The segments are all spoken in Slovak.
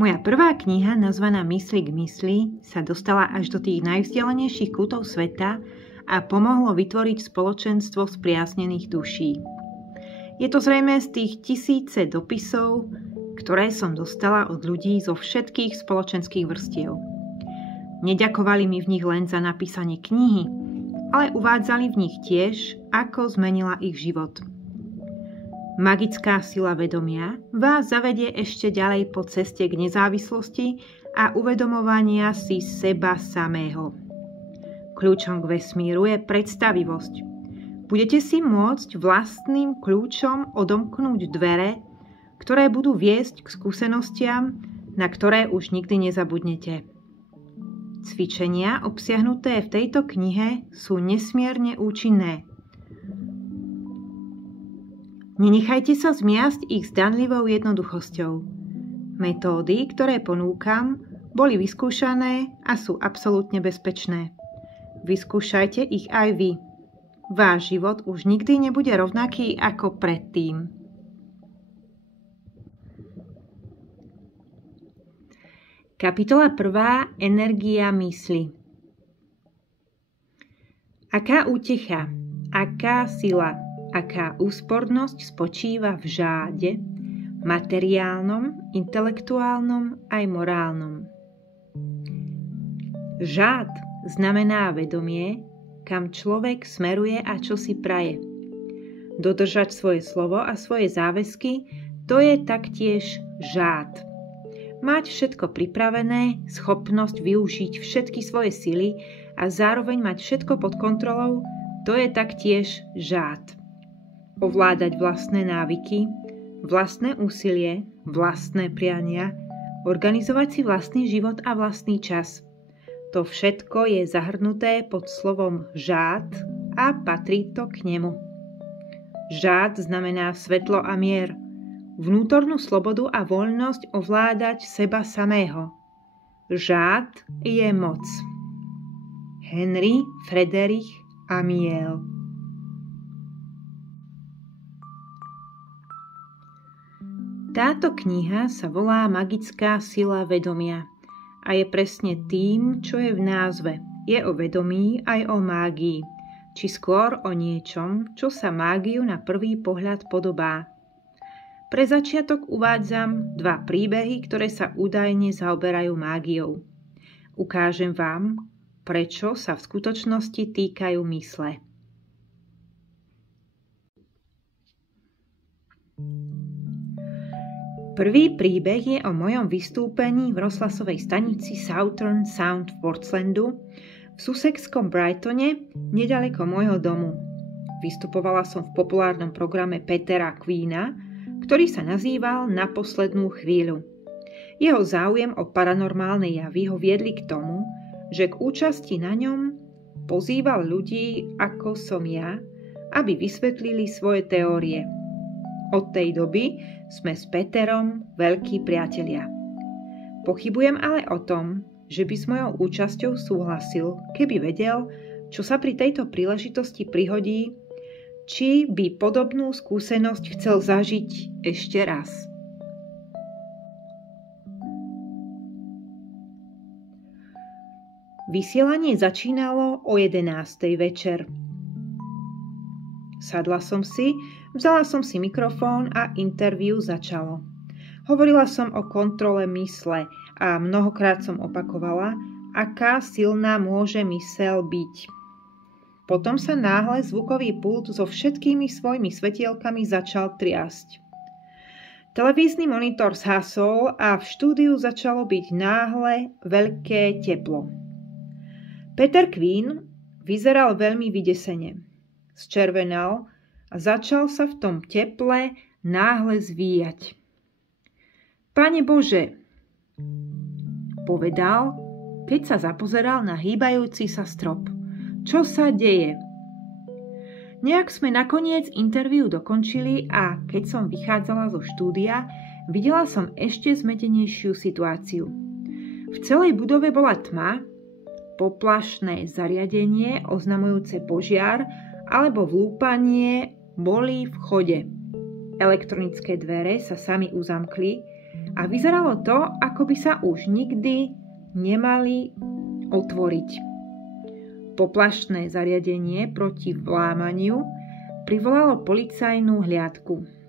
Moja prvá kniha, nazvaná Mysli k mysli, sa dostala až do tých najvzdialenejších kútov sveta a pomohlo vytvoriť spoločenstvo spriaznených duší. Je to zrejme z tých tisíce dopisov, ktoré som dostala od ľudí zo všetkých spoločenských vrstiev. Neďakovali mi v nich len za napísanie knihy, ale uvádzali v nich tiež, ako zmenila ich život. Magická sila vedomia vás zavedie ešte ďalej po ceste k nezávislosti a uvedomovania si seba samého. Kľúčom k vesmíru je predstavivosť. Budete si môcť vlastným kľúčom odomknúť dvere, ktoré budú viesť k skúsenostiam, na ktoré už nikdy nezabudnete. Cvičenia obsiahnuté v tejto knihe sú nesmierne účinné. Nenechajte sa zmiasť ich zdanlivou jednoduchosťou. Metódy, ktoré ponúkam, boli vyskúšané a sú absolútne bezpečné. Vyskúšajte ich aj vy. Váš život už nikdy nebude rovnaký ako predtým. Kapitola 1. Energia mysli. Aká útecha, aká sila, aká úspornosť spočíva v žáde, materiálnom, intelektuálnom aj morálnom. Žád znamená vedomie, kam človek smeruje a čo si praje. Dodržať svoje slovo a svoje záväzky, to je taktiež žád. Mať všetko pripravené, schopnosť využiť všetky svoje sily a zároveň mať všetko pod kontrolou, to je taktiež žád. Ovládať vlastné návyky, vlastné úsilie, vlastné priania, organizovať si vlastný život a vlastný čas. To všetko je zahrnuté pod slovom žád a patrí to k nemu. Žád znamená svetlo a mier, vnútornú slobodu a voľnosť ovládať seba samého. Žád je moc. Henry Frédéric Amiel. Táto kniha sa volá Magická sila vedomia a je presne tým, čo je v názve. Je o vedomí aj o mágii, či skôr o niečom, čo sa mágiu na prvý pohľad podobá. Pre začiatok uvádzam 2 príbehy, ktoré sa údajne zaoberajú mágiou. Ukážem vám, prečo sa v skutočnosti týkajú mysle. Prvý príbeh je o mojom vystúpení v rozhlasovej stanici Southern Sound v Portlandu v Sussexskom Brightone, nedaleko môjho domu. Vystupovala som v populárnom programe Petera Queena, ktorý sa nazýval Na poslednú chvíľu. Jeho záujem o paranormálne javy ho viedli k tomu, že k účasti na ňom pozýval ľudí ako som ja, aby vysvetlili svoje teórie. Od tej doby sme s Peterom veľkí priatelia. Pochybujem ale o tom, že by s mojou účasťou súhlasil, keby vedel, čo sa pri tejto príležitosti prihodí, či by podobnú skúsenosť chcel zažiť ešte raz. Vysielanie začínalo o 11:00 večer. Sadla som si, vzala som si mikrofón a interview začalo. Hovorila som o kontrole mysle a mnohokrát som opakovala, aká silná môže myseľ byť. Potom sa náhle zvukový pult so všetkými svojimi svetielkami začal triasť. Televízny monitor zhasol a v štúdiu začalo byť náhle veľké teplo. Peter Queen vyzeral veľmi vydesene. Zčervenal a začal sa v tom teple náhle zvíjať. Pane Bože, povedal, keď sa zapozeral na hýbajúci sa strop. Čo sa deje? Nejak sme nakoniec interview dokončili a keď som vychádzala zo štúdia, videla som ešte zmetenejšiu situáciu. V celej budove bola tma poplašné zariadenie oznamujúce požiar alebo vlúpanie boli v chode. Elektronické dvere sa sami uzamkli a vyzeralo to, ako by sa už nikdy nemali otvoriť. Poplašné zariadenie proti vlámaniu privolalo policajnú hliadku.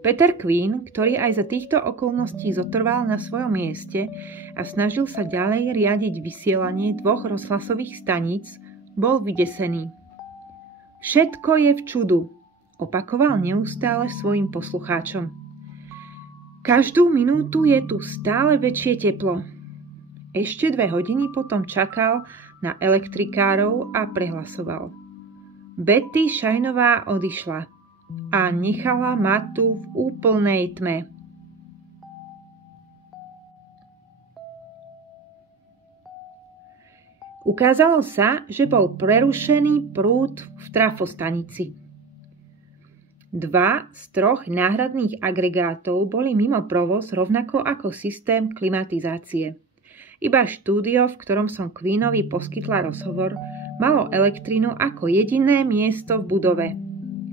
Peter Quinn, ktorý aj za týchto okolností zotrval na svojom mieste a snažil sa ďalej riadiť vysielanie 2 rozhlasových staníc, bol vydesený. Všetko je v čudu, opakoval neustále svojim poslucháčom. Každú minútu je tu stále väčšie teplo. Ešte 2 hodiny potom čakal na elektrikárov a prehlasoval. Betty Shineová odišla a nechala ma tu v úplnej tme. Ukázalo sa, že bol prerušený prúd v trafostanici. 2 z 3 náhradných agregátov boli mimo provoz, rovnako ako systém klimatizácie. Iba štúdio, v ktorom som Quinnovi poskytla rozhovor, malo elektrínu ako jediné miesto v budove.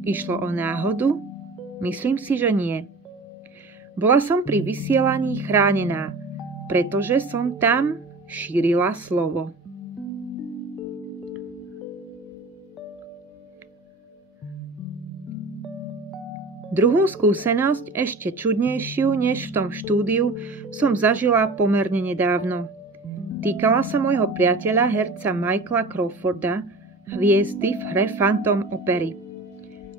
Išlo o náhodu? Myslím si, že nie. Bola som pri vysielaní chránená, pretože som tam šírila slovo. Druhú skúsenosť, ešte čudnejšiu než v tom štúdiu, som zažila pomerne nedávno. Týkala sa môjho priateľa, herca Michaela Crawforda, hviezdy v hre Phantom opery.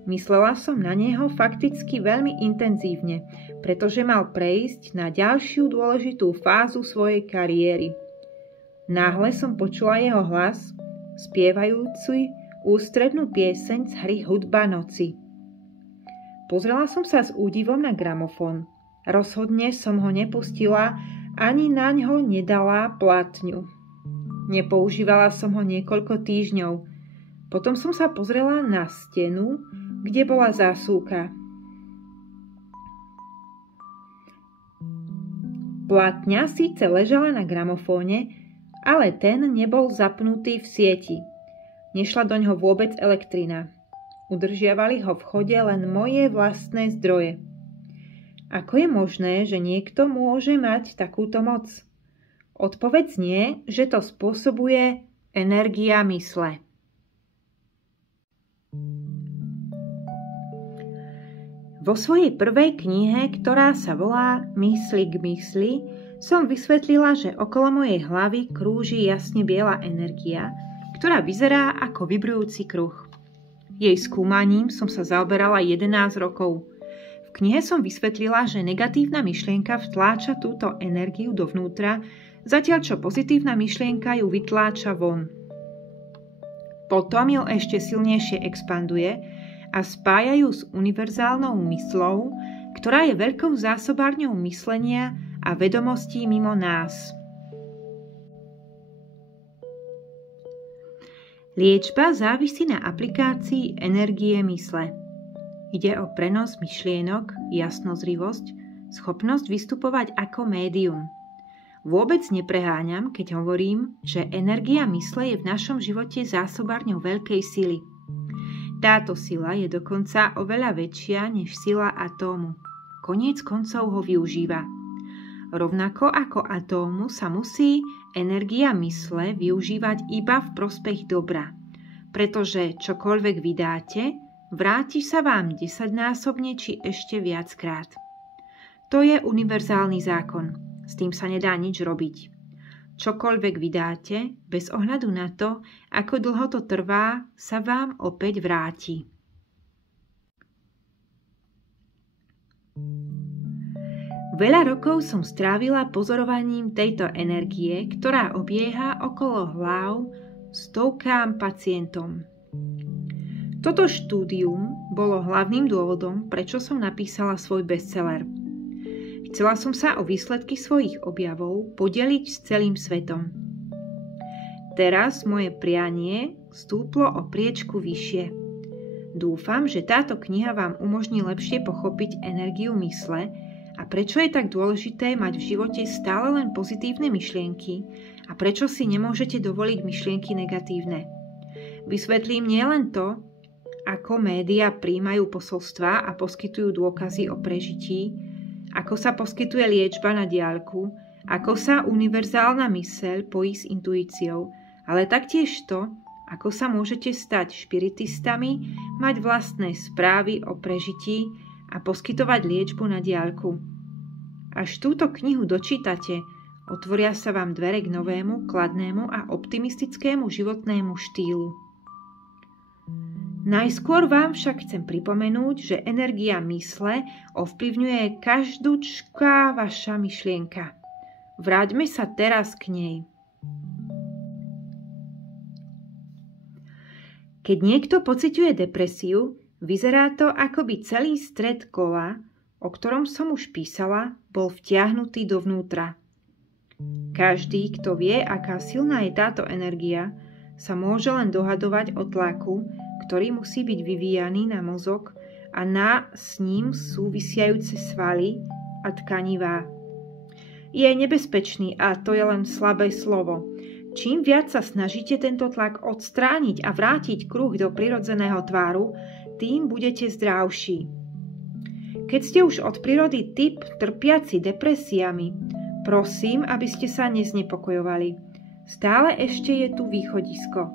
Myslela som na neho fakticky veľmi intenzívne, pretože mal prejsť na ďalšiu dôležitú fázu svojej kariéry. Náhle som počula jeho hlas, spievajúci ústrednú pieseň z hry Hudba noci. Pozrela som sa s údivom na gramofón. Rozhodne som ho nepustila, ani na ňo nedala platňu. Nepoužívala som ho niekoľko týždňov. Potom som sa pozrela na stenu, kde bola zásuvka. Platňa síce ležala na gramofóne, ale ten nebol zapnutý v sieti. Nešla do ňoho vôbec elektrina. Udržiavali ho v chode len moje vlastné zdroje. Ako je možné, že niekto môže mať takúto moc? Odpoveď znie, že to spôsobuje energia mysle. Vo svojej prvej knihe, ktorá sa volá Mysli k mysli, som vysvetlila, že okolo mojej hlavy krúži jasne biela energia, ktorá vyzerá ako vibrujúci kruh. Jej skúmaním som sa zaoberala 11 rokov. V knihe som vysvetlila, že negatívna myšlienka vtláča túto energiu dovnútra, zatiaľ čo pozitívna myšlienka ju vytláča von. Potom ju ešte silnejšie expanduje a spája ju s univerzálnou myslou, ktorá je veľkou zásobárňou myslenia a vedomostí mimo nás. Liečba závisí na aplikácii energie mysle. Ide o prenos myšlienok, jasnozrivosť, schopnosť vystupovať ako médium. Vôbec nepreháňam, keď hovorím, že energia mysle je v našom živote zásobárňou veľkej sily. Táto sila je dokonca oveľa väčšia než sila atómu. Koniec koncov ho využíva. Rovnako ako atómu sa musí energia mysle využívať iba v prospech dobra, pretože čokoľvek vydáte, vráti sa vám 10-násobne či ešte viackrát. To je univerzálny zákon, s tým sa nedá nič robiť. Čokoľvek vydáte, bez ohľadu na to, ako dlho to trvá, sa vám opäť vráti. Veľa rokov som strávila pozorovaním tejto energie, ktorá obieha okolo hlav stovkám pacientom. Toto štúdium bolo hlavným dôvodom, prečo som napísala svoj bestseller. Chcela som sa o výsledky svojich objavov podeliť s celým svetom. Teraz moje prianie stúplo o priečku vyššie. Dúfam, že táto kniha vám umožní lepšie pochopiť energiu mysle a prečo je tak dôležité mať v živote stále len pozitívne myšlienky A prečo si nemôžete dovoliť myšlienky negatívne? Vysvetlím nielen to, ako médiá prijímajú posolstvá a poskytujú dôkazy o prežití, ako sa poskytuje liečba na diaľku, ako sa univerzálna myseľ pojí s intuíciou, ale taktiež to, ako sa môžete stať špiritistami, mať vlastné správy o prežití a poskytovať liečbu na diaľku. Až túto knihu dočítate, otvoria sa vám dvere k novému, kladnému a optimistickému životnému štýlu. Najskôr vám však chcem pripomenúť, že energia mysle ovplyvňuje každúčká vaša myšlienka. Vráťme sa teraz k nej. Keď niekto pociťuje depresiu, vyzerá to, ako by celý stred kola, o ktorom som už písala, bol vtiahnutý dovnútra. Každý, kto vie, aká silná je táto energia, sa môže len dohadovať o tlaku, ktorý musí byť vyvíjaný na mozog a na s ním súvisiajúce svaly a tkanivá. Je nebezpečný a to je len slabé slovo. Čím viac sa snažíte tento tlak odstrániť a vrátiť kruh do prirodzeného tváru, tým budete zdravší. Keď ste už od prírody typ trpiaci depresiami, prosím, aby ste sa neznepokojovali. Stále ešte je tu východisko.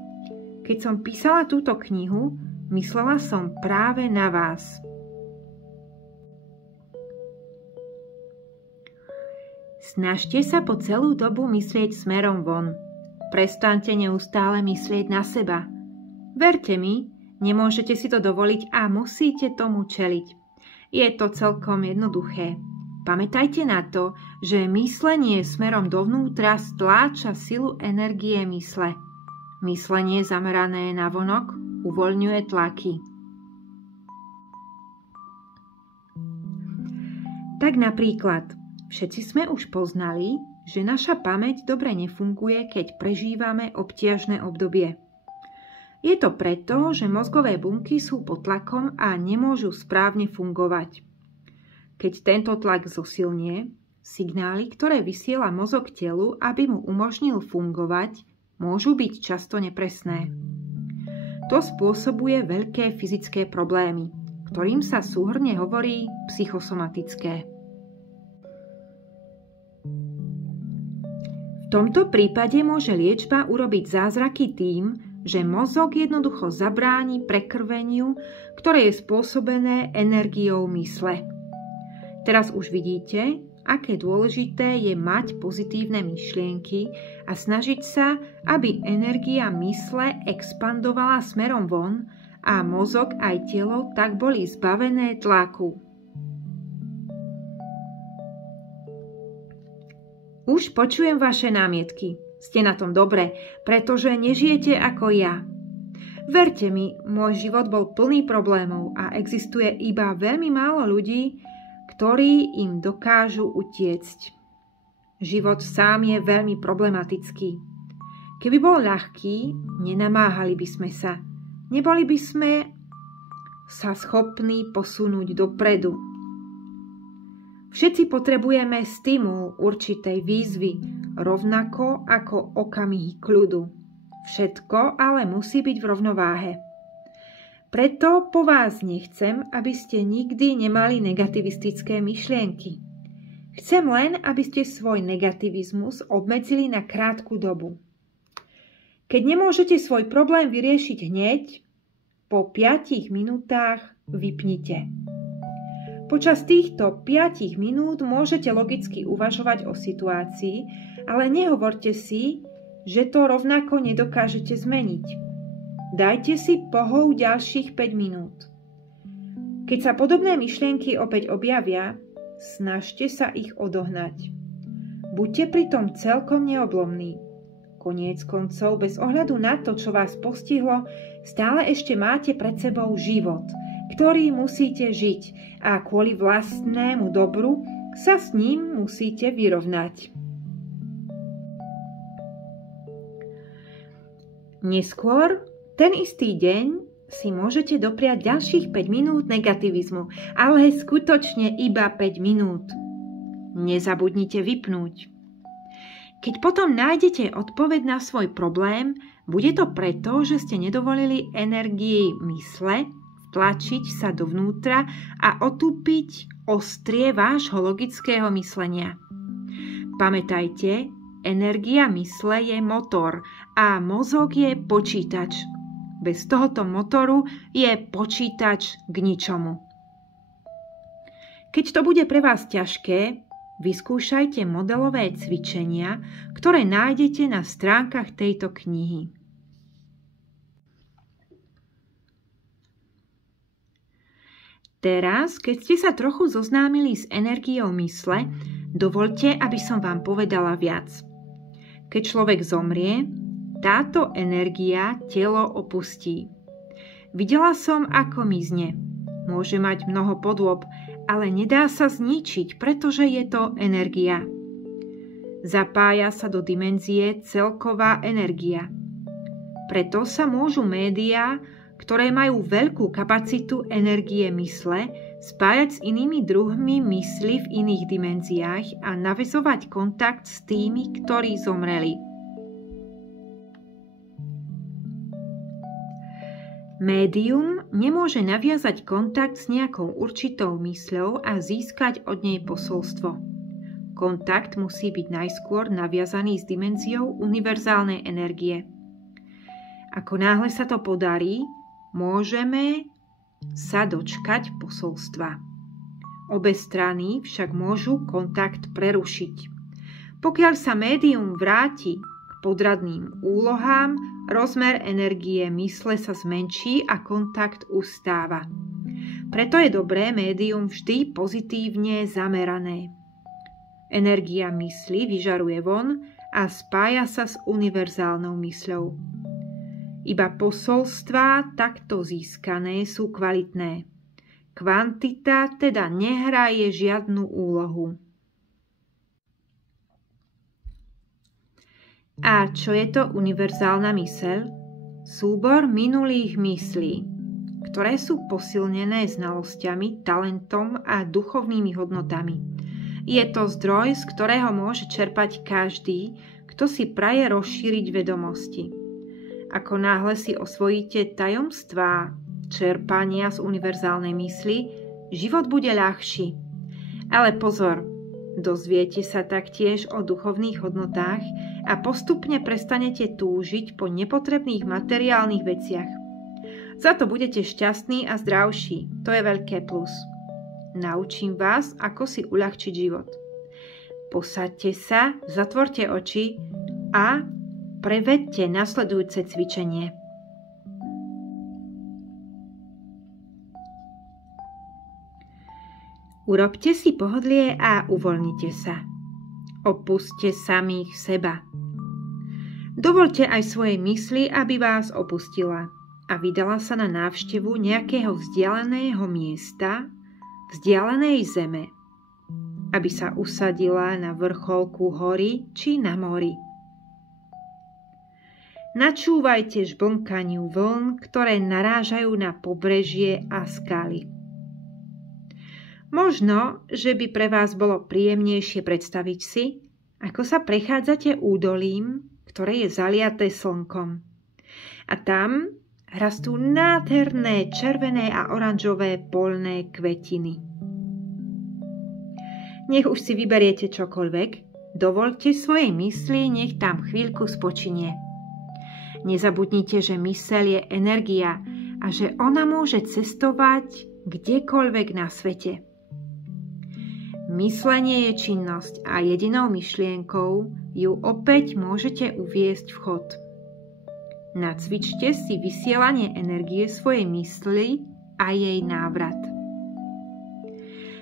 Keď som písala túto knihu, myslela som práve na vás. Snažte sa po celú dobu myslieť smerom von. Prestaňte neustále myslieť na seba. Verte mi, nemôžete si to dovoliť a musíte tomu čeliť. Je to celkom jednoduché. Pamätajte na to, že myslenie smerom dovnútra stláča silu energie mysle. Myslenie zamerané na vonok uvoľňuje tlaky. Tak napríklad, všetci sme už poznali, že naša pamäť dobre nefunguje, keď prežívame obťažné obdobie. Je to preto, že mozgové bunky sú pod tlakom a nemôžu správne fungovať. Keď tento tlak zosilnie, signály, ktoré vysiela mozog telu, aby mu umožnil fungovať, môžu byť často nepresné. To spôsobuje veľké fyzické problémy, ktorým sa súhrne hovorí psychosomatické. V tomto prípade môže liečba urobiť zázraky tým, že mozog jednoducho zabráni prekrveniu, ktoré je spôsobené energiou mysle. Teraz už vidíte, aké dôležité je mať pozitívne myšlienky a snažiť sa, aby energia mysle expandovala smerom von a mozog aj telo tak boli zbavené tlaku. Už počujem vaše námietky. Ste na tom dobre, pretože nežijete ako ja. Verte mi, môj život bol plný problémov a existuje iba veľmi málo ľudí, ktorí im dokážu utiecť. Život sám je veľmi problematický. Keby bol ľahký, nenamáhali by sme sa. Neboli by sme sa schopní posunúť dopredu. Všetci potrebujeme stimul určitej výzvy, rovnako ako okamihy kľudu. Všetko ale musí byť v rovnováhe. Preto po vás nechcem, aby ste nikdy nemali negativistické myšlienky. Chcem len, aby ste svoj negativizmus obmedzili na krátku dobu. Keď nemôžete svoj problém vyriešiť hneď, po 5 minútach vypnite. Počas týchto 5 minút môžete logicky uvažovať o situácii, ale nehovorte si, že to rovnako nedokážete zmeniť. Dajte si pohov ďalších 5 minút. Keď sa podobné myšlienky opäť objavia, snažte sa ich odohnať. Buďte pritom celkom neoblomní. Koniec koncov, bez ohľadu na to, čo vás postihlo, stále ešte máte pred sebou život, ktorý musíte žiť a kvôli vlastnému dobru sa s ním musíte vyrovnať. Neskôr, ten istý deň, si môžete dopriať ďalších 5 minút negativizmu, ale skutočne iba 5 minút. Nezabudnite vypnúť. Keď potom nájdete odpoveď na svoj problém, bude to preto, že ste nedovolili energii mysle vtlačiť sa dovnútra a otúpiť ostrie vášho logického myslenia. Pamätajte, energia mysle je motor a mozog je počítač. Bez tohoto motoru je počítač k ničomu. Keď to bude pre vás ťažké, vyskúšajte modelové cvičenia, ktoré nájdete na stránkach tejto knihy. Teraz, keď ste sa trochu zoznámili s energiou mysle, dovoľte, aby som vám povedala viac. Keď človek zomrie, táto energia telo opustí. Videla som, ako mizne. Môže mať mnoho podôb, ale nedá sa zničiť, pretože je to energia. Zapája sa do dimenzie celková energia. Preto sa môžu médiá, ktoré majú veľkú kapacitu energie mysle, spájať s inými druhmi mysli v iných dimenziách a naväzovať kontakt s tými, ktorí zomreli. Médium nemôže naviazať kontakt s nejakou určitou mysľou a získať od nej posolstvo. Kontakt musí byť najskôr naviazaný s dimenziou univerzálnej energie. Ako náhle sa to podarí, môžeme sa dočkať posolstva. Obe strany však môžu kontakt prerušiť. Pokiaľ sa médium vráti k podradným úlohám, rozmer energie mysle sa zmenší a kontakt ustáva. Preto je dobré médium vždy pozitívne zamerané. Energia mysli vyžaruje von a spája sa s univerzálnou mysľou. Iba posolstvá takto získané sú kvalitné. Kvantita teda nehraje žiadnu úlohu. A čo je to univerzálna myseľ? Súbor minulých myslí, ktoré sú posilnené znalosťami, talentom a duchovnými hodnotami. Je to zdroj, z ktorého môže čerpať každý, kto si praje rozšíriť vedomosti. Ako náhle si osvojíte tajomstvá čerpania z univerzálnej mysli, život bude ľahší. Ale pozor, dozviete sa taktiež o duchovných hodnotách a postupne prestanete túžiť po nepotrebných materiálnych veciach. Za to budete šťastní a zdravší, to je veľké plus. Naučím vás, ako si uľahčiť život. Posaďte sa, zatvorte oči a prevedte nasledujúce cvičenie. Urobte si pohodlie a uvoľnite sa. Opuste samých seba. Dovoľte aj svojej mysli, aby vás opustila a vydala sa na návštevu nejakého vzdialeného miesta, vzdialenej zeme, aby sa usadila na vrcholku hory či na mori. Načúvajte žblnkaniu vln, ktoré narážajú na pobrežie a skaly. Možno, že by pre vás bolo príjemnejšie predstaviť si, ako sa prechádzate údolím, ktoré je zaliaté slnkom. A tam rastú nádherné červené a oranžové poľné kvetiny. Nech už si vyberiete čokoľvek, dovoľte svojej mysli, nech tam chvíľku spočinie. Nezabudnite, že myseľ je energia a že ona môže cestovať kdekoľvek na svete. Myslenie je činnosť a jedinou myšlienkou ju opäť môžete uviesť v chod. Nacvičte si vysielanie energie svojej mysli a jej návrat.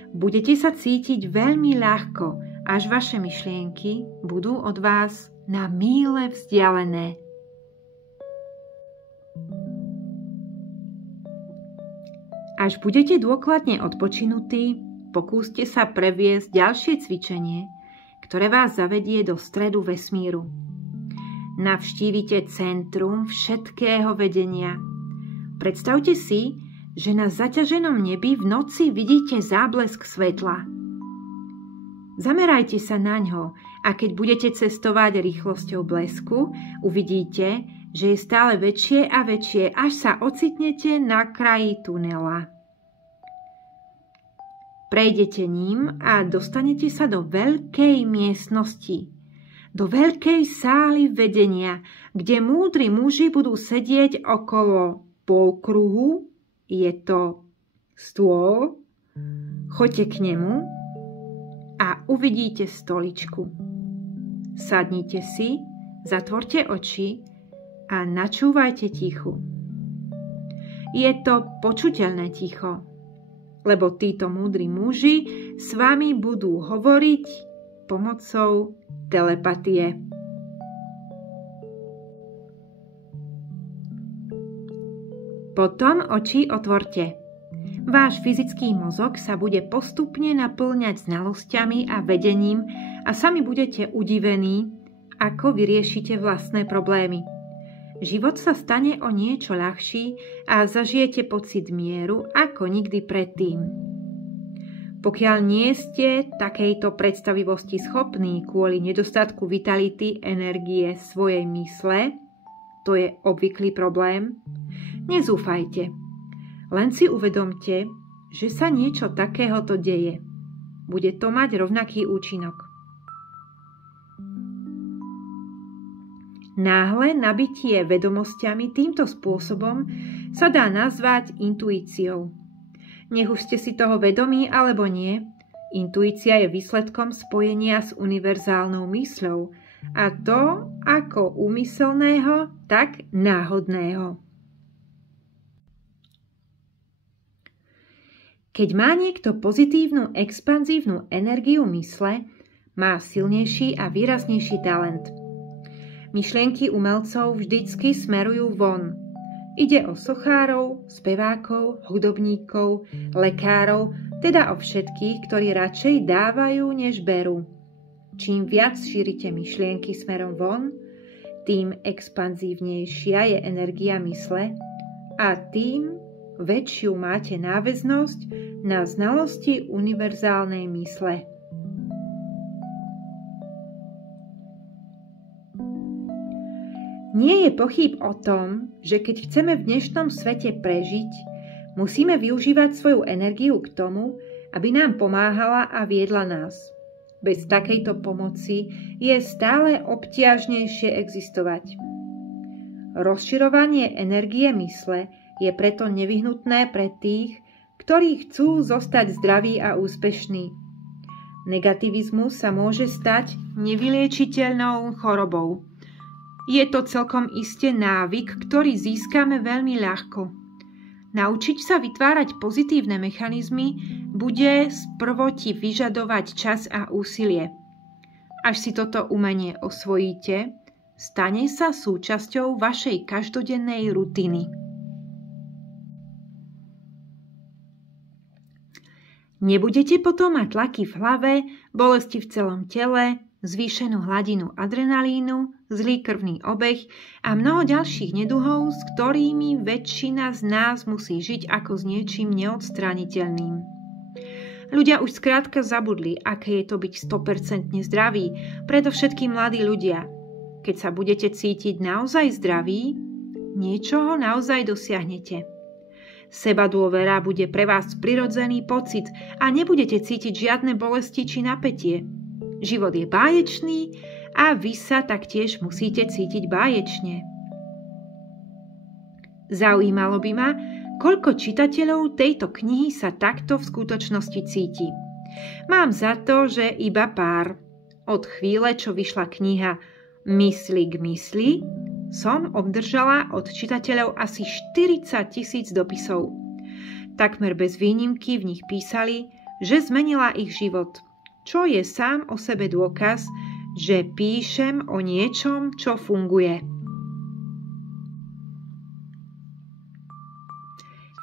Budete sa cítiť veľmi ľahko, až vaše myšlienky budú od vás na míle vzdialené. Až budete dôkladne odpočinutí, pokúste sa previesť ďalšie cvičenie, ktoré vás zavedie do stredu vesmíru. Navštívite centrum všetkého vedenia. Predstavte si, že na zaťaženom nebi v noci vidíte záblesk svetla. Zamerajte sa naňho A keď budete cestovať rýchlosťou blesku, uvidíte, že je stále väčšie a väčšie, až sa ocitnete na kraji tunela. Prejdete ním a dostanete sa do veľkej miestnosti, do veľkej sály vedenia, kde múdri muži budú sedieť okolo polkruhu. Je to stôl. Choďte k nemu a uvidíte stoličku. Sadnite si, zatvorte oči a načúvajte tichu. Je to počuteľné ticho, lebo títo múdri muži s vami budú hovoriť pomocou telepatie. Potom oči otvorte. Váš fyzický mozog sa bude postupne naplňať znalosťami a vedením a sami budete udivení, ako vyriešite vlastné problémy. Život sa stane o niečo ľahší a zažijete pocit mieru ako nikdy predtým. Pokiaľ nie ste takejto predstavivosti schopní kvôli nedostatku vitality energie svojej mysle, to je obvyklý problém, nezúfajte. Len si uvedomte, že sa niečo takéhoto deje. Bude to mať rovnaký účinok. Náhle nabitie vedomosťami týmto spôsobom sa dá nazvať intuíciou. Nech už ste si toho vedomí alebo nie, intuícia je výsledkom spojenia s univerzálnou mysľou, a to ako úmyselného, tak náhodného. Keď má niekto pozitívnu expanzívnu energiu mysle, má silnejší a výraznejší talent. Myšlienky umelcov vždycky smerujú von. Ide o sochárov, spevákov, hudobníkov, lekárov, teda o všetkých, ktorí radšej dávajú, než berú. Čím viac šírite myšlienky smerom von, tým expanzívnejšia je energia mysle a tým väčšiu máte náväznosť na znalosti univerzálnej mysle. Nie je pochýb o tom, že keď chceme v dnešnom svete prežiť, musíme využívať svoju energiu k tomu, aby nám pomáhala a viedla nás. Bez takejto pomoci je stále obťažnejšie existovať. Rozširovanie energie mysle je preto nevyhnutné pre tých, ktorí chcú zostať zdraví a úspešní. Negativizmus sa môže stať nevyliečiteľnou chorobou. Je to celkom iste návyk, ktorý získame veľmi ľahko. Naučiť sa vytvárať pozitívne mechanizmy bude sprvoti vyžadovať čas a úsilie. Až si toto umenie osvojíte, stane sa súčasťou vašej každodennej rutiny. Nebudete potom mať tlaky v hlave, bolesti v celom tele, zvýšenú hladinu adrenalínu, zlý krvný obeh a mnoho ďalších neduhov, s ktorými väčšina z nás musí žiť ako s niečím neodstrániteľným. Ľudia už skrátka zabudli, aké je to byť 100% zdravý, predovšetkým mladí ľudia. Keď sa budete cítiť naozaj zdraví, niečoho naozaj dosiahnete. Sebadôvera bude pre vás prirodzený pocit a nebudete cítiť žiadne bolesti či napätie. Život je báječný a vy sa taktiež musíte cítiť báječne. Zaujímalo by ma, koľko čitateľov tejto knihy sa takto v skutočnosti cíti. Mám za to, že iba pár. Od chvíle, čo vyšla kniha Mysli k mysli, som obdržala od čitateľov asi 40 000 dopisov. Takmer bez výnimky v nich písali, že zmenila ich život, čo je sám o sebe dôkaz, že píšem o niečom, čo funguje.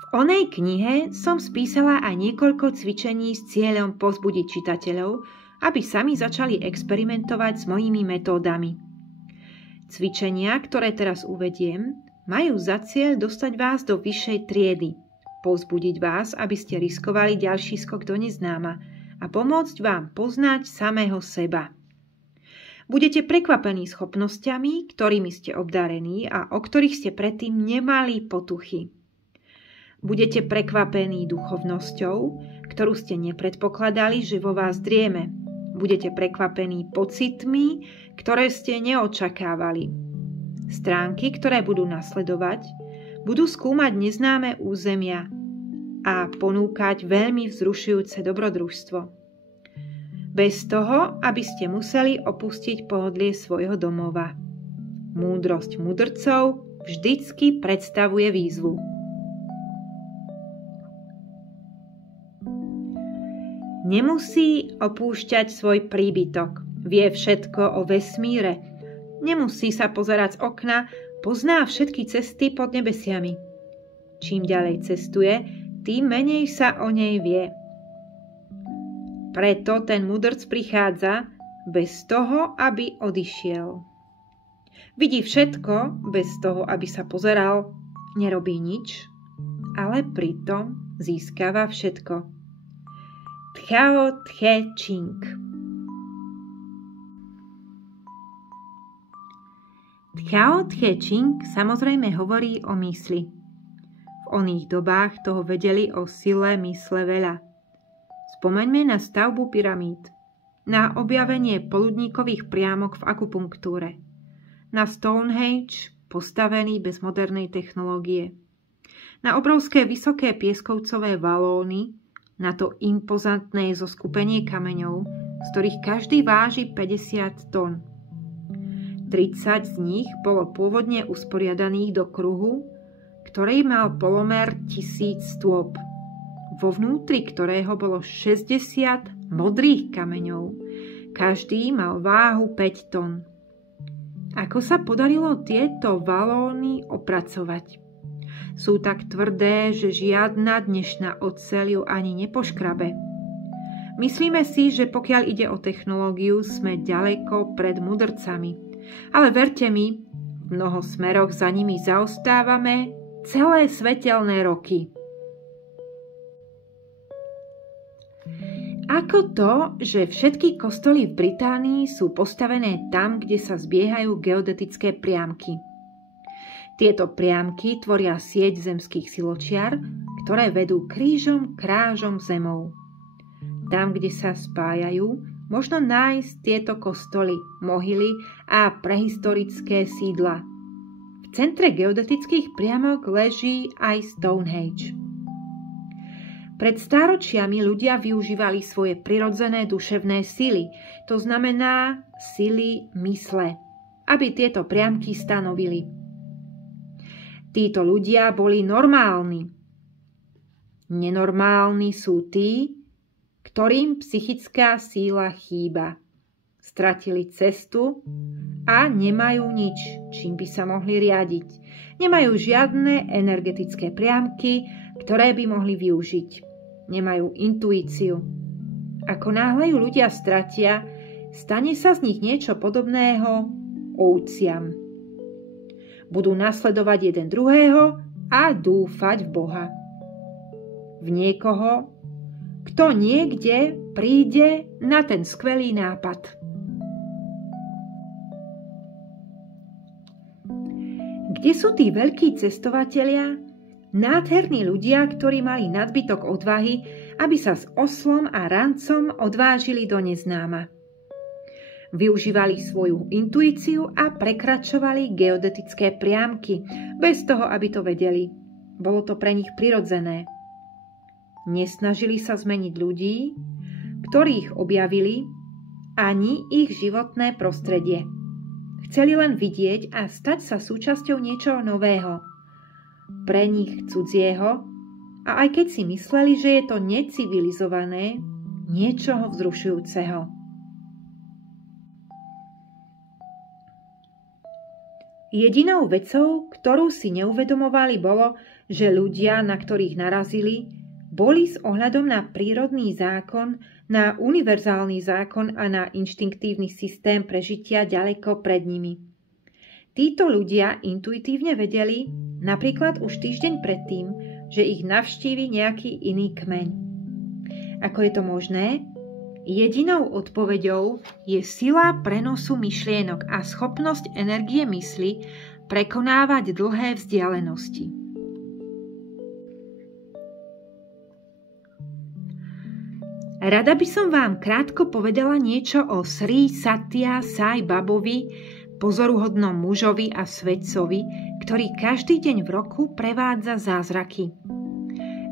V onej knihe som spísala aj niekoľko cvičení s cieľom povzbudiť čitateľov, aby sami začali experimentovať s mojimi metódami. Cvičenia, ktoré teraz uvediem, majú za cieľ dostať vás do vyššej triedy, povzbudiť vás, aby ste riskovali ďalší skok do neznáma a pomôcť vám poznať samého seba. Budete prekvapení schopnosťami, ktorými ste obdarení a o ktorých ste predtým nemali potuchy. Budete prekvapení duchovnosťou, ktorú ste nepredpokladali, že vo vás drieme. Budete prekvapení pocitmi, ktoré ste neočakávali. Stránky, ktoré budú nasledovať, budú skúmať neznáme územia a ponúkať veľmi vzrušujúce dobrodružstvo. Bez toho, aby ste museli opustiť pohodlie svojho domova. Múdrosť mudrcov vždycky predstavuje výzvu. Nemusí opúšťať svoj príbytok, vie všetko o vesmíre, nemusí sa pozerať z okna, pozná všetky cesty pod nebesiami. Čím ďalej cestuje, tým menej sa o nej vie. Preto ten mudrc prichádza bez toho, aby odišiel. Vidí všetko bez toho, aby sa pozeral, nerobí nič, ale pritom získava všetko. Tchao Tche Ching. Tchao Tche Ching samozrejme hovorí o mysli. V oných dobách toho vedeli o sile mysle veľa. Spomeňme na stavbu pyramíd, na objavenie poludníkových priamok v akupunktúre, na Stonehenge postavený bez modernej technológie, na obrovské vysoké pieskovcové valóny, na to impozantné zoskupenie kameňov, z ktorých každý váži 50 tón. 30 z nich bolo pôvodne usporiadaných do kruhu, ktorý mal polomer 1000 stôp, vo vnútri ktorého bolo 60 modrých kameňov. Každý mal váhu 5 tón. Ako sa podarilo tieto valóny opracovať? Sú tak tvrdé, že žiadna dnešná oceľ ju ani nepoškrabe. Myslíme si, že pokiaľ ide o technológiu, sme ďaleko pred mudrcami. Ale verte mi, v mnoho smeroch za nimi zaostávame celé svetelné roky. Ako to, že všetky kostoly v Británii sú postavené tam, kde sa zbiehajú geodetické priamky. Tieto priamky tvoria sieť zemských siločiar, ktoré vedú krížom krážom zemou. Tam, kde sa spájajú, možno nájsť tieto kostoly, mohyly a prehistorické sídla. V centre geodetických priamok leží aj Stonehenge. Pred stáročiami ľudia využívali svoje prirodzené duševné sily, to znamená sily mysle, aby tieto priamky stanovili. Títo ľudia boli normálni. Nenormálni sú tí, ktorým psychická síla chýba. Stratili cestu a nemajú nič, čím by sa mohli riadiť. Nemajú žiadne energetické priamky, ktoré by mohli využiť. Nemajú intuíciu. Ako náhle ju ľudia stratia, stane sa z nich niečo podobného ovciam. Budú nasledovať jeden druhého a dúfať v Boha. V niekoho, kto niekde príde na ten skvelý nápad. Kde sú tí veľkí cestovatelia, nádherní ľudia, ktorí mali nadbytok odvahy, aby sa s oslom a rancom odvážili do neznáma? Využívali svoju intuíciu a prekračovali geodetické priamky, bez toho, aby to vedeli. Bolo to pre nich prirodzené. Nesnažili sa zmeniť ľudí, ktorých objavili, ani ich životné prostredie. Chceli len vidieť a stať sa súčasťou niečoho nového, pre nich cudzieho, a aj keď si mysleli, že je to necivilizované, niečoho vzrušujúceho. Jedinou vecou, ktorú si neuvedomovali, bolo, že ľudia, na ktorých narazili, boli s ohľadom na prírodný zákon, na univerzálny zákon a na inštinktívny systém prežitia ďaleko pred nimi. Títo ľudia intuitívne vedeli, napríklad už týždeň predtým, že ich navštívi nejaký iný kmeň. Ako je to možné? Jedinou odpoveďou je sila prenosu myšlienok a schopnosť energie mysli prekonávať dlhé vzdialenosti. Rada by som vám krátko povedala niečo o Sri Satya Sai Babovi, pozoruhodnom mužovi a svetcovi, ktorý každý deň v roku prevádza zázraky.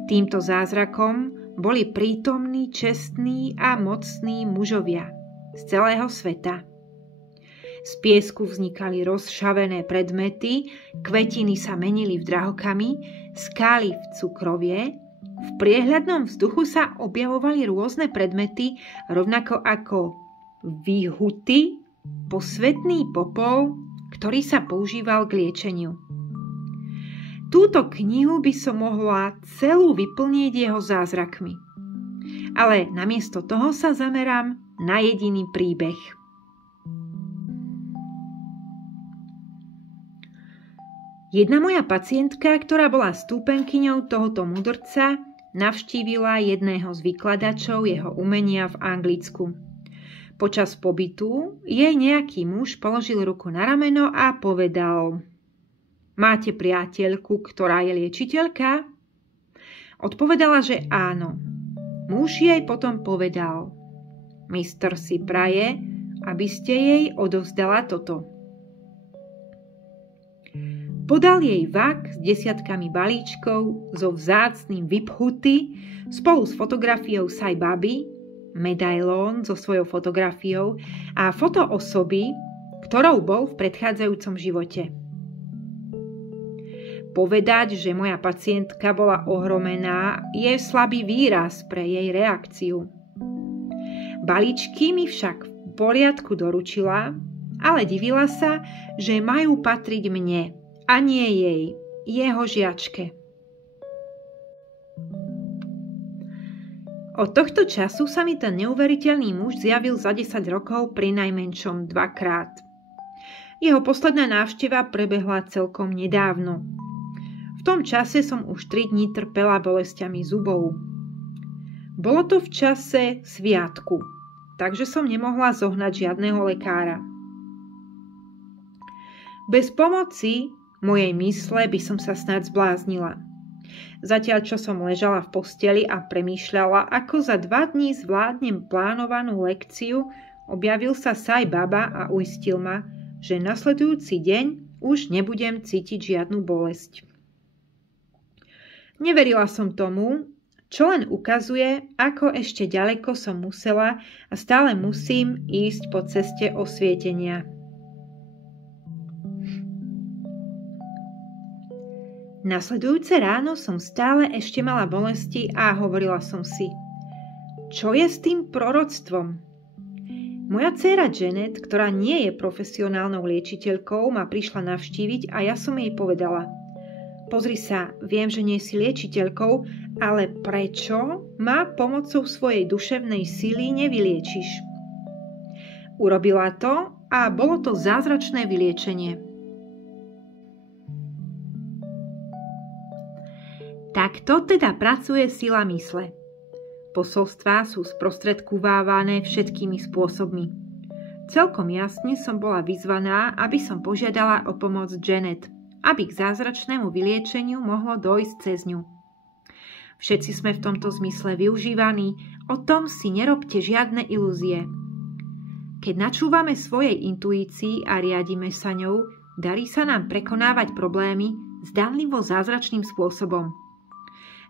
Týmto zázrakom boli prítomní čestní a mocní mužovia z celého sveta. Z piesku vznikali rozšavené predmety, kvetiny sa menili v drahokamy, skály v cukrovie, v priehľadnom vzduchu sa objavovali rôzne predmety, rovnako ako výhuty, posvätný popol, ktorý sa používal k liečeniu. Túto knihu by som mohla celú vyplniť jeho zázrakmi. Ale namiesto toho sa zamerám na jediný príbeh. Jedna moja pacientka, ktorá bola stúpenkyňou tohoto mudrca, navštívila jedného z vykladačov jeho umenia v Anglicku. Počas pobytu jej nejaký muž položil ruku na rameno a povedal: Máte priateľku, ktorá je liečiteľka? Odpovedala, že áno. Muž jej potom povedal: Mister si praje, aby ste jej odovzdala toto. Podal jej vak s desiatkami balíčkov so vzácnym vibhuty spolu s fotografiou Sai Baby, medailón so svojou fotografiou a foto osoby, ktorou bol v predchádzajúcom živote. Povedať, že moja pacientka bola ohromená, je slabý výraz pre jej reakciu. Balíčky mi však v poriadku doručila, ale divila sa, že majú patriť mne a nie jej, jeho žiačke. Od tohto času sa mi ten neuveriteľný muž zjavil za 10 rokov prinajmenšom 2-krát. Jeho posledná návšteva prebehla celkom nedávno. V tom čase som už 3 dní trpela bolestiami zubov. Bolo to v čase sviatku, takže som nemohla zohnať žiadneho lekára. Bez pomoci mojej mysle by som sa snad zbláznila. Zatiaľ, čo som ležala v posteli a premýšľala, ako za 2 dní zvládnem plánovanú lekciu, objavil sa Sai Baba a uistil ma, že nasledujúci deň už nebudem cítiť žiadnu bolesť. Neverila som tomu, čo len ukazuje, ako ešte ďaleko som musela a stále musím ísť po ceste osvietenia. Nasledujúce ráno som stále ešte mala bolesti a hovorila som si: čo je s tým proroctvom? Moja dcéra Janet, ktorá nie je profesionálnou liečiteľkou, ma prišla navštíviť a ja som jej povedala: pozri sa, viem, že nie si liečiteľkou, ale prečo ma pomocou svojej duševnej sily nevyliečiš? Urobila to a bolo to zázračné vyliečenie. Takto teda pracuje sila mysle. Posolstvá sú sprostredkovávané všetkými spôsobmi. Celkom jasne som bola vyzvaná, aby som požiadala o pomoc Janet, aby k zázračnému vyliečeniu mohlo dojsť cez ňu. Všetci sme v tomto zmysle využívaní, o tom si nerobte žiadne ilúzie. Keď načúvame svojej intuícii a riadime sa ňou, darí sa nám prekonávať problémy zdanlivo zázračným spôsobom.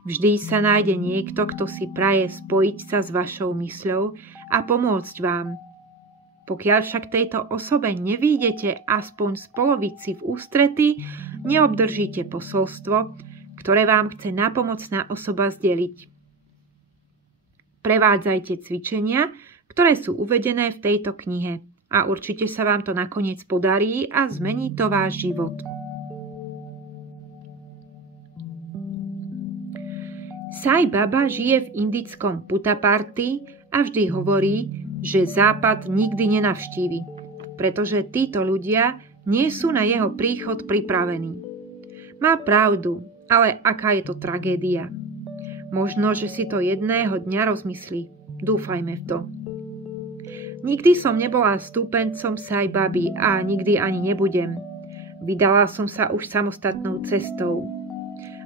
Vždy sa nájde niekto, kto si praje spojiť sa s vašou mysľou a pomôcť vám. Pokiaľ však tejto osobe nevídete aspoň z polovici v ústrety, neobdržíte posolstvo, ktoré vám chce nápomocná osoba zdeliť. Prevádzajte cvičenia, ktoré sú uvedené v tejto knihe a určite sa vám to nakoniec podarí a zmení to váš život. Sai Baba žije v indickom Puttaparthi a vždy hovorí, že Západ nikdy nenavštívi, pretože títo ľudia nie sú na jeho príchod pripravení. Má pravdu, ale aká je to tragédia. Možno, že si to jedného dňa rozmyslí. Dúfajme v to. Nikdy som nebola stúpencom Sai Baby a nikdy ani nebudem. Vydala som sa už samostatnou cestou.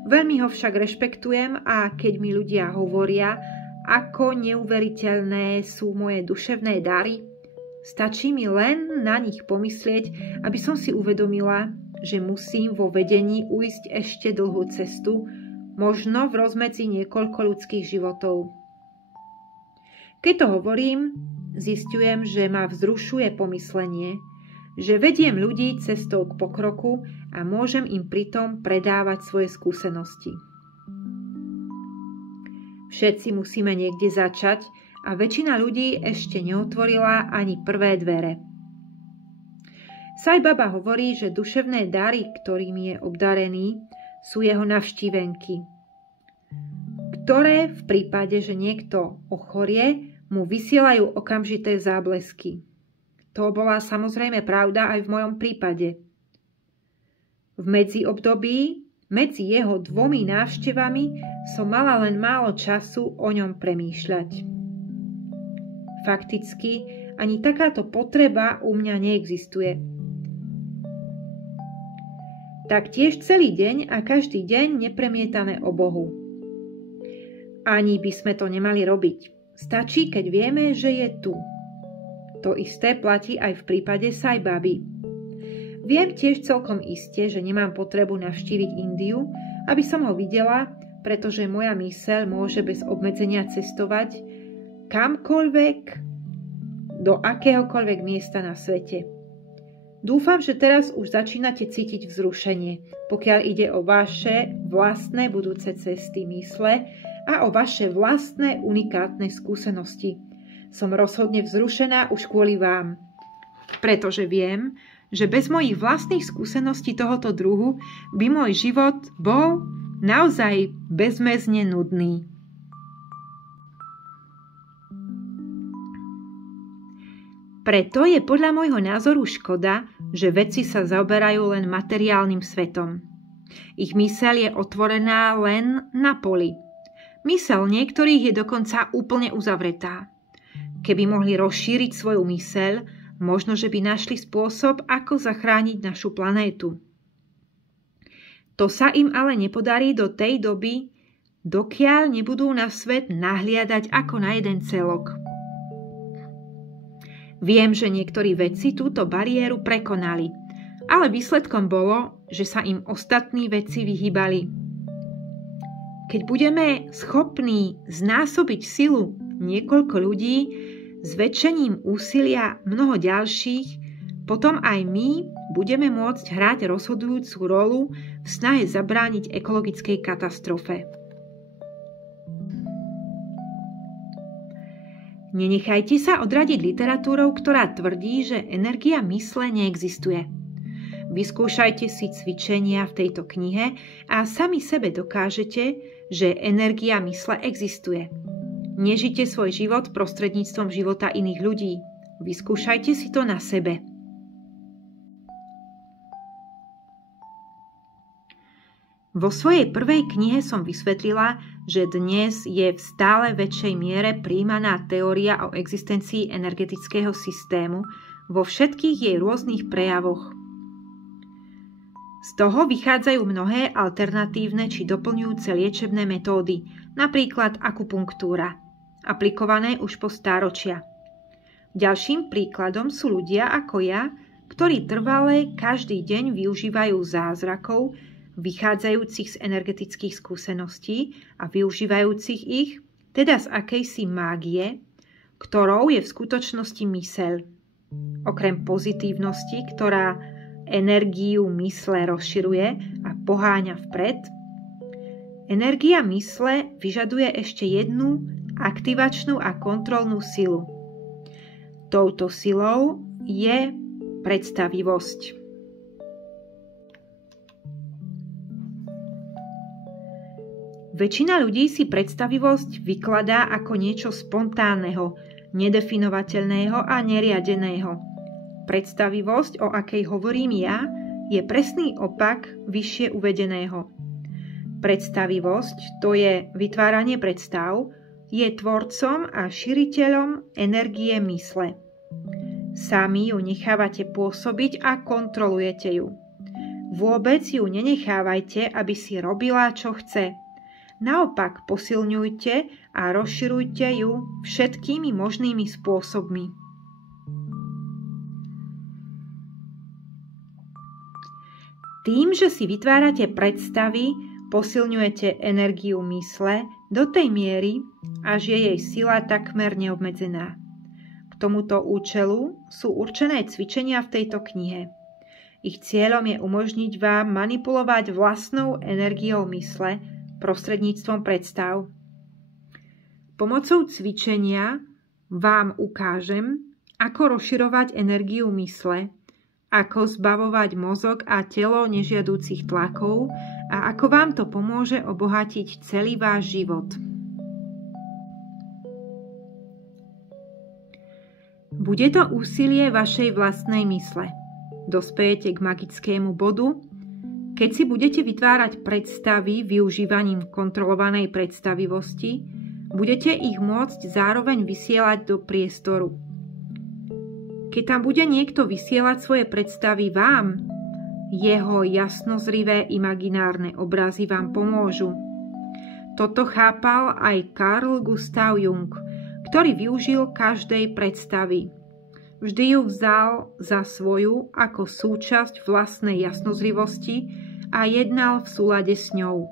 Veľmi ho však rešpektujem a keď mi ľudia hovoria, ako neuveriteľné sú moje duševné dary, stačí mi len na nich pomyslieť, aby som si uvedomila, že musím vo vedení ujsť ešte dlhú cestu, možno v rozmedzi niekoľko ľudských životov. Keď to hovorím, zisťujem, že ma vzrušuje pomyslenie, že vediem ľudí cestou k pokroku a môžem im pritom predávať svoje skúsenosti. Všetci musíme niekde začať a väčšina ľudí ešte neotvorila ani prvé dvere. Sai Baba hovorí, že duševné dary, ktorými je obdarený, sú jeho navštívenky, ktoré v prípade, že niekto ochorie, mu vysielajú okamžité záblesky. To bola samozrejme pravda aj v mojom prípade. V medziobdobí, medzi jeho 2 návštevami, som mala len málo času o ňom premýšľať. Fakticky, ani takáto potreba u mňa neexistuje. Taktiež celý deň a každý deň nepremietame o Bohu. Ani by sme to nemali robiť. Stačí, keď vieme, že je tu. To isté platí aj v prípade Sai Baby. Viem tiež celkom iste, že nemám potrebu navštíviť Indiu, aby som ho videla, pretože moja myseľ môže bez obmedzenia cestovať kamkoľvek, do akéhokoľvek miesta na svete. Dúfam, že teraz už začínate cítiť vzrušenie, pokiaľ ide o vaše vlastné budúce cesty mysle a o vaše vlastné unikátne skúsenosti. Som rozhodne vzrušená už kvôli vám, pretože viem, že bez mojich vlastných skúseností tohoto druhu by môj život bol naozaj bezmezne nudný. Preto je podľa môjho názoru škoda, že vedci sa zaoberajú len materiálnym svetom. Ich myseľ je otvorená len na poli. Myseľ niektorých je dokonca úplne uzavretá. Keby mohli rozšíriť svoju myseľ, možno, že by našli spôsob, ako zachrániť našu planétu. To sa im ale nepodarí do tej doby, dokiaľ nebudú na svet nahliadať ako na jeden celok. Viem, že niektorí vedci túto bariéru prekonali, ale výsledkom bolo, že sa im ostatní vedci vyhýbali. Keď budeme schopní znásobiť silu niekoľko ľudí zväčšením úsilia mnoho ďalších, potom aj my budeme môcť hrať rozhodujúcu rolu v snahe zabrániť ekologickej katastrofe. Nenechajte sa odradiť literatúrou, ktorá tvrdí, že energia mysle neexistuje. Vyskúšajte si cvičenia v tejto knihe a sami sebe dokážete, že energia mysle existuje. Nežite svoj život prostredníctvom života iných ľudí. Vyskúšajte si to na sebe. Vo svojej prvej knihe som vysvetlila, že dnes je v stále väčšej miere prijímaná teória o existencii energetického systému vo všetkých jej rôznych prejavoch. Z toho vychádzajú mnohé alternatívne či doplňujúce liečebné metódy, napríklad akupunktúra, aplikované už po stáročia. Ďalším príkladom sú ľudia ako ja, ktorí trvale každý deň využívajú zázrakov, vychádzajúcich z energetických skúseností a využívajúcich ich, teda z akejsi mágie, ktorou je v skutočnosti myseľ. Okrem pozitívnosti, ktorá energiu mysle rozširuje a poháňa vpred, energia mysle vyžaduje ešte jednu aktivačnú a kontrolnú silu. Touto silou je predstavivosť. Väčšina ľudí si predstavivosť vykladá ako niečo spontánneho, nedefinovateľného a neriadeného. Predstavivosť, o akej hovorím ja, je presný opak vyššie uvedeného. Predstavivosť, to je vytváranie predstav, je tvorcom a šíriteľom energie mysle. Sami ju nechávate pôsobiť a kontrolujete ju. Vôbec ju nenechávajte, aby si robila, čo chce. Naopak posilňujte a rozširujte ju všetkými možnými spôsobmi. Tým, že si vytvárate predstavy, posilňujete energiu mysle do tej miery, až je jej sila takmer neobmedzená. K tomuto účelu sú určené cvičenia v tejto knihe. Ich cieľom je umožniť vám manipulovať vlastnou energiou mysle prostredníctvom predstav. Pomocou cvičenia vám ukážem, ako rozširovať energiu mysle, ako zbavovať mozog a telo nežiadúcich tlakov a ako vám to pomôže obohatiť celý váš život. Bude to úsilie vašej vlastnej mysle. Dospejete k magickému bodu, keď si budete vytvárať predstavy využívaním kontrolovanej predstavivosti, budete ich môcť zároveň vysielať do priestoru. Keď tam bude niekto vysielať svoje predstavy vám, jeho jasnozrivé imaginárne obrazy vám pomôžu. Toto chápal aj Carl Gustav Jung, ktorý využil každej predstavy. Vždy ju vzal za svoju ako súčasť vlastnej jasnozrivosti a jednal v súlade s ňou.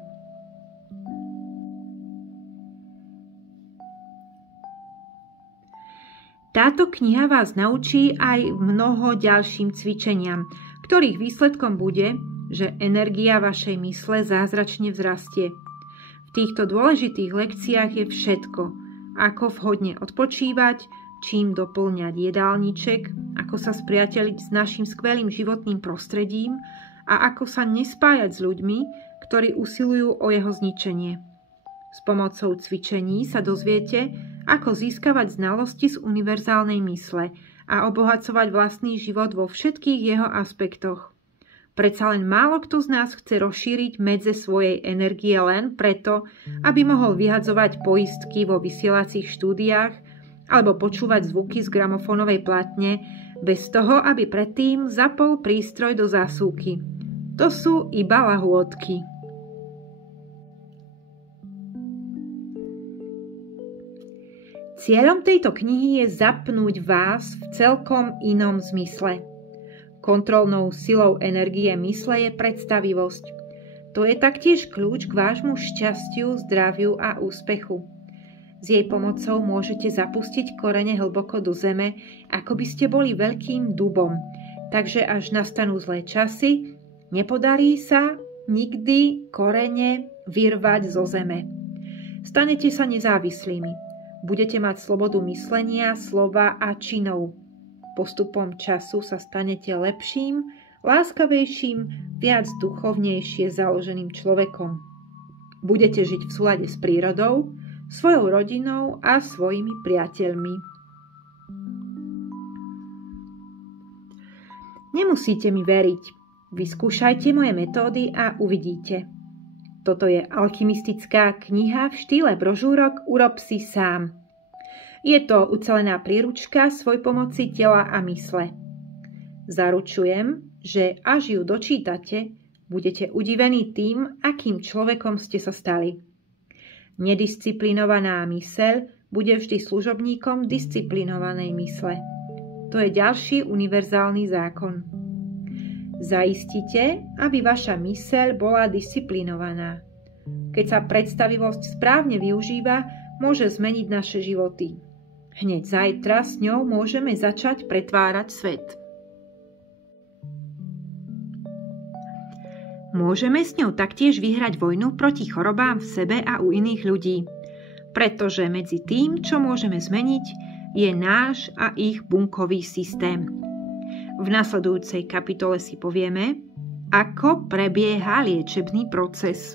Táto kniha vás naučí aj mnoho ďalším cvičeniam, ktorých výsledkom bude, že energia vašej mysle zázračne vzrastie. V týchto dôležitých lekciách je všetko, ako vhodne odpočívať, čím doplňať jedálniček, ako sa spriateliť s našim skvelým životným prostredím a ako sa nespájať s ľuďmi, ktorí usilujú o jeho zničenie. S pomocou cvičení sa dozviete, ako získavať znalosti z univerzálnej mysle a obohacovať vlastný život vo všetkých jeho aspektoch. Predsa len málo kto z nás chce rozšíriť medze svojej energie len preto, aby mohol vyhadzovať poistky vo vysielacích štúdiách alebo počúvať zvuky z gramofónovej platne bez toho, aby predtým zapol prístroj do zásuvky. To sú iba lahôdky. Cieľom tejto knihy je zapnúť vás v celkom inom zmysle. Kontrolnou silou energie mysle je predstavivosť. To je taktiež kľúč k vášmu šťastiu, zdraviu a úspechu. S jej pomocou môžete zapustiť korene hlboko do zeme, ako by ste boli veľkým dubom. Takže až nastanú zlé časy, nepodarí sa nikdy korene vyrvať zo zeme. Stanete sa nezávislými. Budete mať slobodu myslenia, slova a činov. Postupom času sa stanete lepším, láskavejším, viac duchovnejšie založeným človekom. Budete žiť v súlade s prírodou, svojou rodinou a svojimi priateľmi. Nemusíte mi veriť. Vyskúšajte moje metódy a uvidíte. Toto je alchymistická kniha v štýle brožúrok Urob si sám. Je to ucelená príručka svojpomoci tela a mysle. Zaručujem, že až ju dočítate, budete udivení tým, akým človekom ste sa stali. Nedisciplinovaná myseľ bude vždy služobníkom disciplinovanej mysle. To je ďalší univerzálny zákon. Zaistite, aby vaša myseľ bola disciplinovaná. Keď sa predstavivosť správne využíva, môže zmeniť naše životy. Hneď zajtra s ňou môžeme začať pretvárať svet. Môžeme s ňou taktiež vyhrať vojnu proti chorobám v sebe a u iných ľudí. Pretože medzi tým, čo môžeme zmeniť, je náš a ich bunkový systém. V nasledujúcej kapitole si povieme, ako prebieha liečebný proces.